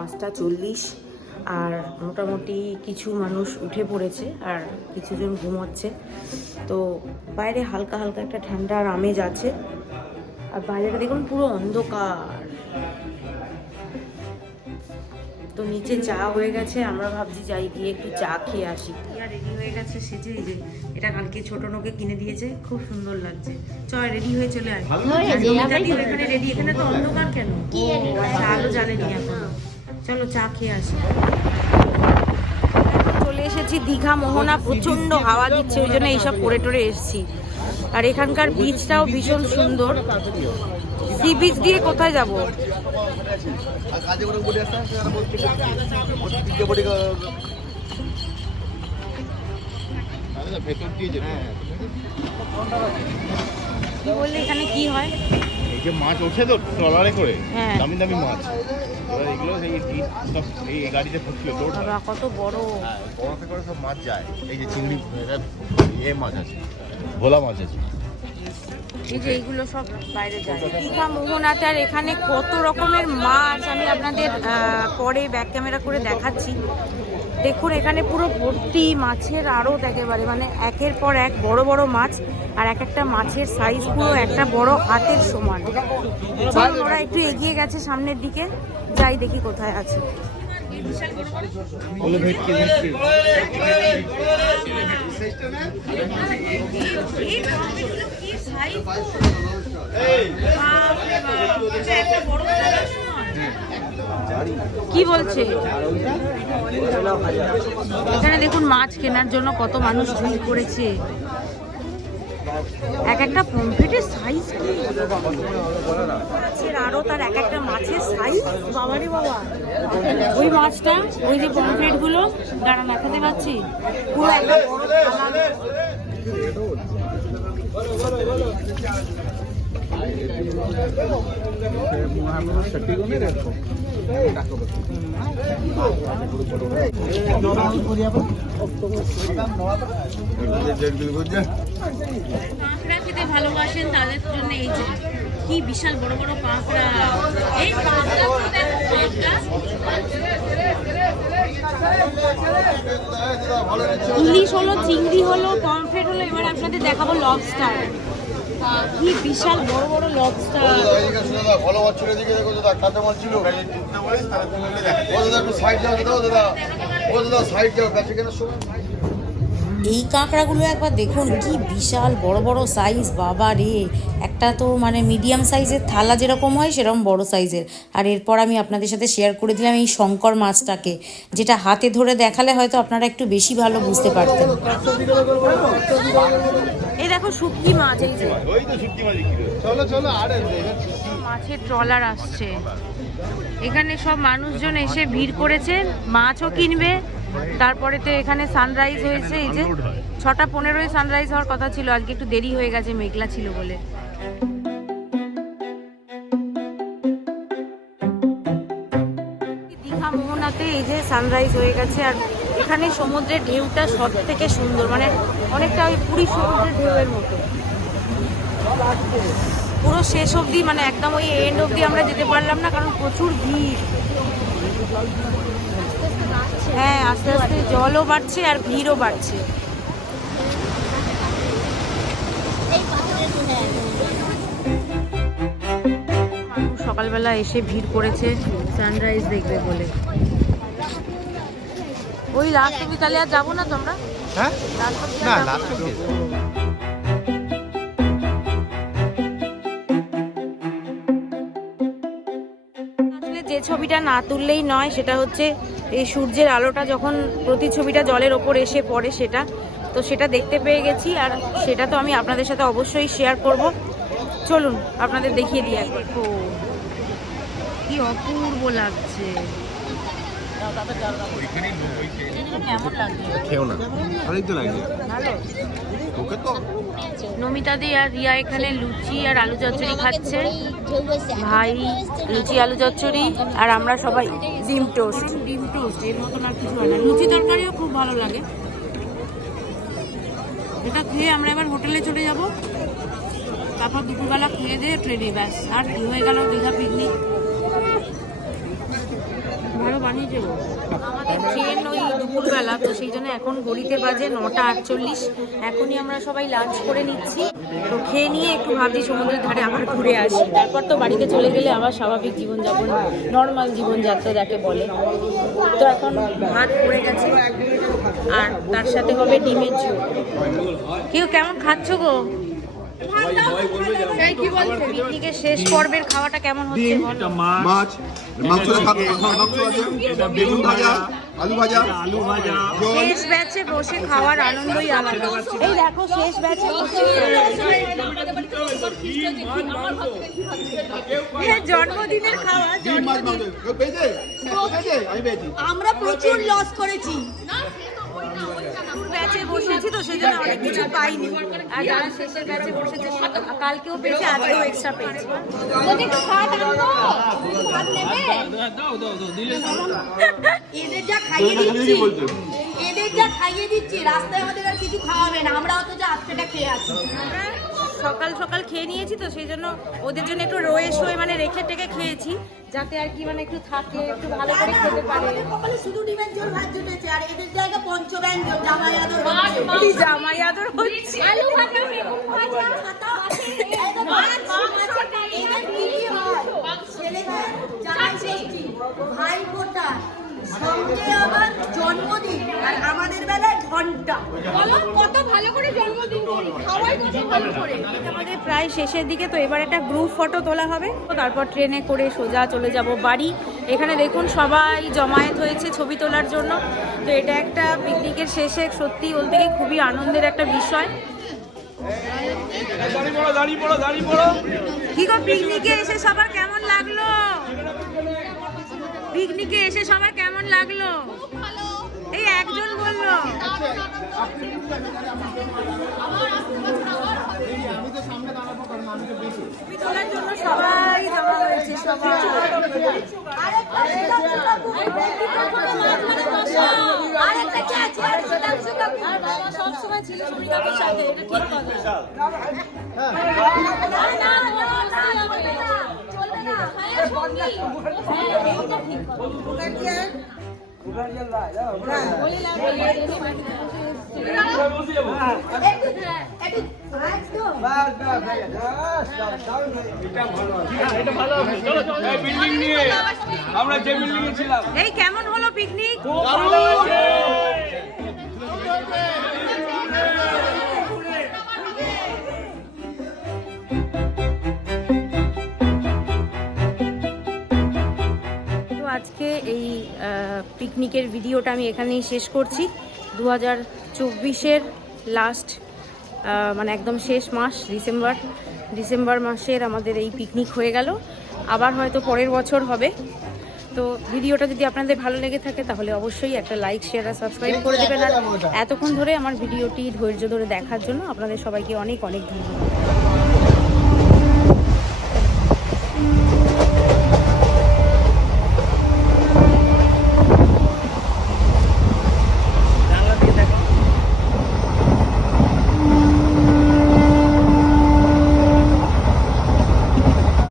পাঁচটা চল্লিশ আর মোটামুটি কিছু মানুষ উঠে পড়েছে আর কিছুজন ঘুমোচ্ছে। তো বাইরে হালকা হালকা একটা ঠান্ডার আমেজ আছে। আর বাইরেটা দেখুন পুরো অন্ধকার। তো নিচে চা হয়ে গেছে আমরা ভাবছি যাই গিয়ে একটু চা খেয়ে আসি। রেডি হয়ে গেছে সেজে এই যে এটা কালকে ছোট নোকে কিনে দিয়েছে খুব সুন্দর লাগছে। চল রেডি হয়ে চলে আসি ওখানে রেডি এখানে তো অন্ধকার কেন? আচ্ছা আলো জ্বালেনি এখন। চলো চা খেয়ে আসি। চলে এসেছি দীঘা মোহনা প্রচণ্ড হাওয়া দিচ্ছে ওই জন্য এইসব পরে টরে এসেছি। আর এখানকার বিচটাও ভীষণ সুন্দর। সি বিচ দিয়ে কোথায় যাব? যেতে কি বললে এখানে কি হয়? এই যে মাছ ওঠে তো ট্রলারে করে হ্যাঁ। দামি দামি মাছ। এগুলো সব এই গাড়িতে কত বড়। বড়তে করে সব মাছ যায়। এই যে চিংড়ি এ মাছ আছে ভোলা মাছ আছে। এই যে এইগুলো সব বাইরে যায়। দীঘা মোহনাতে আর এখানে কত রকমের মাছ আমি আপনাদের পরে ব্যাক ক্যামেরা করে দেখাচ্ছি। দেখুন এখানে পুরো ভর্তি মাছের আড়ত একেবারে মানে একের পর এক বড় বড় মাছ আর এক একটা মাছের সাইজ পুরো একটা বড় হাতের সমান। ওরা একটু এগিয়ে গেছে সামনের দিকে যাই দেখি কোথায় আছে। বলে ভেটকি ভেটকি কি বলছে? এখানে দেখুন মাছ কেনার জন্য কত মানুষ ভিড় করেছে। এক একটা পমফ্রেটের সাইজ কি? মাছের আরও তার এক একটা মাছের সাইজ বাবারে বাবা। ওই মাছটা, ওই যে পমফ্রেটগুলো দাঁড়া দেখাতে পাচ্ছি? পুরো একটা কাঁকড়া খেতে ভালোবাসেন তাদের জন্য এই কি বিশাল বড় বড় কাঁকড়া। ইলিশ হলো, চিংড়ি হলো, পমফ্রেট হলো, এবার আপনাদের দেখাবো লবস্টার কি বিশাল বড় বড় লবস্টার ভালো মাছ ছিল এদিকে দেখো দাদা কাঁচা মাছ ছিল। ও দাদা একটু সাইড যাও দাদা ও দাদা। ও দাদা সাইড যাও বেঁচে কেনার সময় এই কাঁকড়াগুলো একবার দেখুন কি বিশাল বড় বড় সাইজ বাবা রে। একটা তো মানে মিডিয়াম সাইজের থালা যেরকম হয় সেরকম বড় সাইজের আর এরপর আমি আপনাদের সাথে শেয়ার করে দিলাম এই শঙ্কর মাছটাকে যেটা হাতে ধরে দেখালে হয়তো আপনারা একটু বেশি ভালো বুঝতে পারতেন। এই দেখো শুটকি মাছ এই যে। ওই তো শুটকি মাছ বিক্রি চলো চলো আরে মাছের ট্রলার আসছে। এখানে সব মানুষজন এসে ভিড় করেছে মাছও কিনবে তারপরে তো এখানে সানরাইজ হয়েছে এই যে ছটা পনেরোই সানরাইজ হওয়ার কথা ছিল আজকে একটু দেরি হয়ে গেছে মেঘলা ছিল বলে। দীঘা মোহনাতে এই যে সানরাইজ হয়ে গেছে আর এখানে সমুদ্রের ঢেউটা সব থেকে সুন্দর মানে অনেকটা ওই পুরী সমুদ্রের ঢেউয়ের মতো। পুরো শেষ অবধি মানে একদম ওই এন্ড অবধি আমরা যেতে পারলাম না কারণ প্রচুর ভিড়। হ্যাঁ আস্তে আস্তে জলও বাড়ছে আর ভিড়ও বাড়ছে। সকালবেলা এসে ভিড় করেছে সানরাইজ দেখবে বলে। ওই রাত তুমি তাহলে আর যাব না তোমরা? হ্যাঁ? না ছবিটা না তুললেই নয় সেটা হচ্ছে এই সূর্যের আলোটা যখন প্রতি ছবিটা জলের ওপর এসে পড়ে সেটা। তো সেটা দেখতে পেয়ে গেছি আর সেটা তো আমি আপনাদের সাথে অবশ্যই শেয়ার করব। চলুন আপনাদের দেখিয়ে দিই একবার। ও, কি অপূর্ব লাগছে। খেও না। ভালোই তো লাগছে ওকে তো। নমিতা আর রিয়া এখানে লুচি আর আলু চচ্চড়ি খাচ্ছে। ভাই লুচি আলু চচ্চড়ি আর আমরা সবাই ডিম টোস্ট। ডিম টোস্ট এর মতন আর কিছু হয় না। লুচি তরকারিও খুব ভালো লাগে। এটা খেয়ে আমরা এবার হোটেলে চলে যাব। তারপর দুপুরবেলা খেয়ে দিয়ে ট্রেনে ব্যাস। আর কি হয়ে গেল দীঘা পিকনিক আমাদের ট্রেন ওই দুপুরবেলা, তো সেই জন্য এখন ঘড়িতে বাজে নটা আটচল্লিশ। এখনই আমরা সবাই লাঞ্চ করে নিচ্ছি। তো খেয়ে নিয়ে একটু ভাবছি সমুদ্রের ধারে আবার ঘুরে আসি। তারপর তো বাড়িতে চলে গেলে আবার স্বাভাবিক জীবনযাপন নর্মাল জীবনযাত্রা যাকে বলে। তো এখন ভাত পড়ে গেছে, আর তার সাথে হবে ডিমের ঝোল। কেউ কেমন খাচ্ছ গো? পিকনিকের শেষ পর্বের খাওয়াটা কেমন হচ্ছে মাছ মাংস মাংস আছে। বেগুন ভাজা আলু ভাজা আলু ভাজা। শেষ ব্যাচে বসে খাওয়ার আনন্দই আলাদা। এই দেখো শেষ ব্যাচে বসে হ্যাঁ, জন্মদিনের খাওয়া আমরা প্রচুর লস করেছি। ব্যাচে বসেছি তো সেজন্য অনেক কিছু পাইনি। আর যারা শেষের ব্যাচে বসেছে কালকেও পেয়েছি আজকেও এক্সট্রা পেয়েছি। এদের যা খাইয়ে দিচ্ছি। এদের যা খাইয়ে দিচ্ছি রাস্তায় আমাদের আর কিছু খাওয়াবে না। আমরা অথচ আজকেটা খেয়ে আছি। সকাল সকাল খেয়ে নিয়েছি তো সেই জন্য ওদের জন্য একটু রয়ে শোয়ে মানে রেখে টেকে খেয়েছি যাতে আর কি মানে একটু থাকে একটু ভালো করে খেতে পারে কপালে শুধু ডিমের ঝোল ভাত জুটেছে আর এদের জায়গা পঞ্চব্যঞ্জন জামাই আদর হচ্ছে জামাই আদর হচ্ছে আলু ভাজা বেগুন ভাজা মাছ এদের কি হয় ছেলেদের জামাই ভাই ফোঁটা সঙ্গে আবার জন্মদিন আর আমাদের বেলায় ঘণ্টা। বলো কত ভালো করে জন্মদিন করি খাওয়াই কত ভালো করে। আমাদের প্রায় শেষের দিকে তো এবার একটা গ্রুপ ফটো তোলা হবে। তো তারপর ট্রেনে করে সোজা চলে যাব বাড়ি। এখানে দেখুন সবাই জমায়েত হয়েছে ছবি তোলার জন্য। তো এটা একটা পিকনিকের শেষে সত্যি বলতে গিয়ে খুবই আনন্দের একটা বিষয়। কি গো পিকনিকে এসে সবার কেমন লাগল? পিকনিকে এসে সবার কেমন লাগল? এই একজন বলল। তোলার জন্য সবাই জমা হয়েছে সবাই। ছিল সাথে এটা ঠিক কথা আমরা যে বিল্ডিং এ ছিলাম এই কেমন হলো পিকনিক পিকনিকের ভিডিওটা আমি এখানেই শেষ করছি। দু হাজার চব্বিশের লাস্ট মানে একদম শেষ মাস, ডিসেম্বর ডিসেম্বর মাসের আমাদের এই পিকনিক হয়ে গেল। আবার হয়তো পরের বছর হবে। তো ভিডিওটা যদি আপনাদের ভালো লেগে থাকে, তাহলে অবশ্যই একটা লাইক শেয়ার আর সাবস্ক্রাইব করে দেবেন। আর এতক্ষণ ধরে আমার ভিডিওটি ধৈর্য ধরে দেখার জন্য আপনাদের সবাইকে অনেক অনেক ধন্যবাদ।